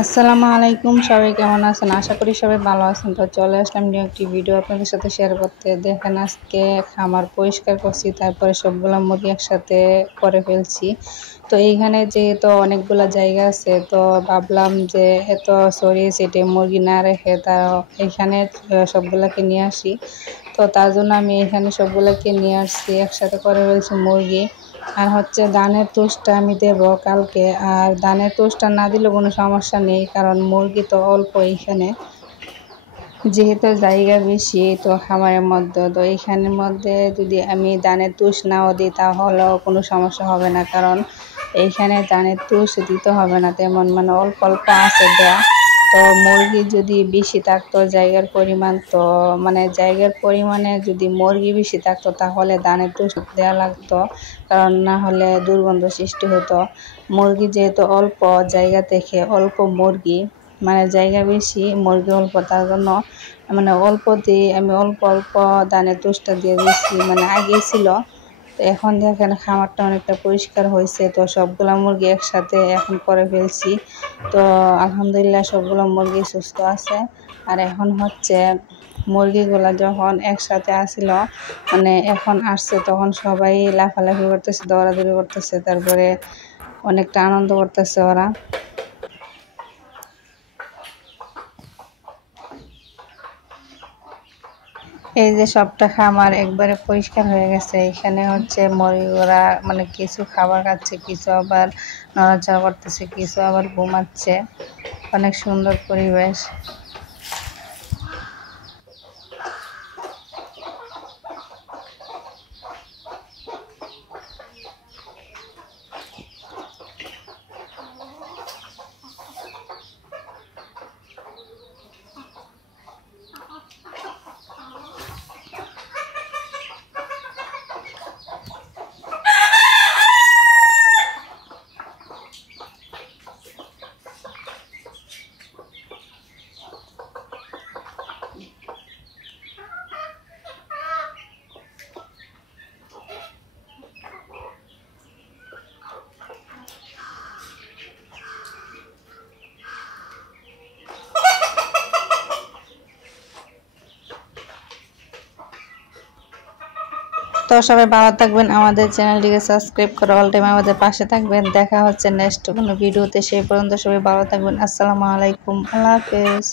আসসালামু আলাইকুম, সবাই কেমন আছেন? আশা করি সবাই ভালো আছেন। তো চলে আসলাম নিউ একটি ভিডিও আপনাদের সাথে শেয়ার করতে। দেখেন আজকে খামার পরিষ্কার করছি, তারপরে সবগুলা মুরগি একসাথে করে ফেলছি। তো এইখানে যেহেতু অনেকগুলা জায়গা আছে, তো ভাবলাম যে এত ছড়িয়ে ছিটিয়ে মুরগি না রেখে তা এখানে সবগুলাকে নিয়ে আসি। তো তার জন্য আমি এখানে সবগুলাকে নিয়ে আসছি, একসাথে করে ফেলছি মুরগি। আর হচ্ছে ধানের তুষটা আমি দেব কালকে। আর ধানের তুষটা না দিলেও কোনো সমস্যা নেই, কারণ মুরগি তো অল্প এইখানে, যেহেতু জায়গা বেশি তো খামারের মধ্যে। তো এইখানের মধ্যে যদি আমি ধানের তুষ নাও দিই তাহলেও কোনো সমস্যা হবে না, কারণ এইখানে ধানের তুষ দিতে হবে না তেমন, মানে অল্প অল্প আছে দেয়া। তো মুরগি যদি বেশি থাকতো জায়গার পরিমাণ, তো মানে জায়গার পরিমাণে যদি মুরগি বেশি থাকতো তাহলে ধানের তুষ দেওয়া লাগতো, কারণ না হলে দুর্গন্ধ সৃষ্টি হতো। মুরগি যেহেতু অল্প জায়গা থেকে অল্প মুরগি, মানে জায়গা বেশি মুরগি অল্প, তার জন্য মানে অল্প দিয়ে আমি অল্প অল্প ধানের তুষটা দিয়ে দিয়েছি, মানে আগেই ছিল। তো এখন দেখেন খামারটা অনেকটা পরিষ্কার হয়েছে, তো সবগুলা মুরগি একসাথে এখন করে ফেলছি। তো আলহামদুলিল্লাহ সবগুলো মুরগি সুস্থ আছে। আর এখন হচ্ছে মুরগিগুলা যখন একসাথে আসিল, মানে এখন আসছে, তখন সবাই লাফালাফি করতেছে, দৌড়াদৌড়ি করতেছে, তারপরে অনেকটা আনন্দ করতেছে ওরা। এই যে সবটা খামার একবারে পরিষ্কার হয়ে গেছে। এখানে হচ্ছে মুরগিরা মানে কিছু খাবার খাচ্ছে, কিছু আবার নড়াচড়া করতেছে, কিছু আবার ঘুমাচ্ছে। অনেক সুন্দর পরিবেশ। তো সবাই ভালো থাকবেন, আমাদের চ্যানেলটিকে সাবস্ক্রাইব করে অল টাইম আমাদের পাশে থাকবেন। দেখা হচ্ছে নেক্সট কোনো ভিডিওতে, সেই পর্যন্ত সবাই ভালো থাকবেন। আসসালামু আলাইকুম, আল্লাহ হাফেজ।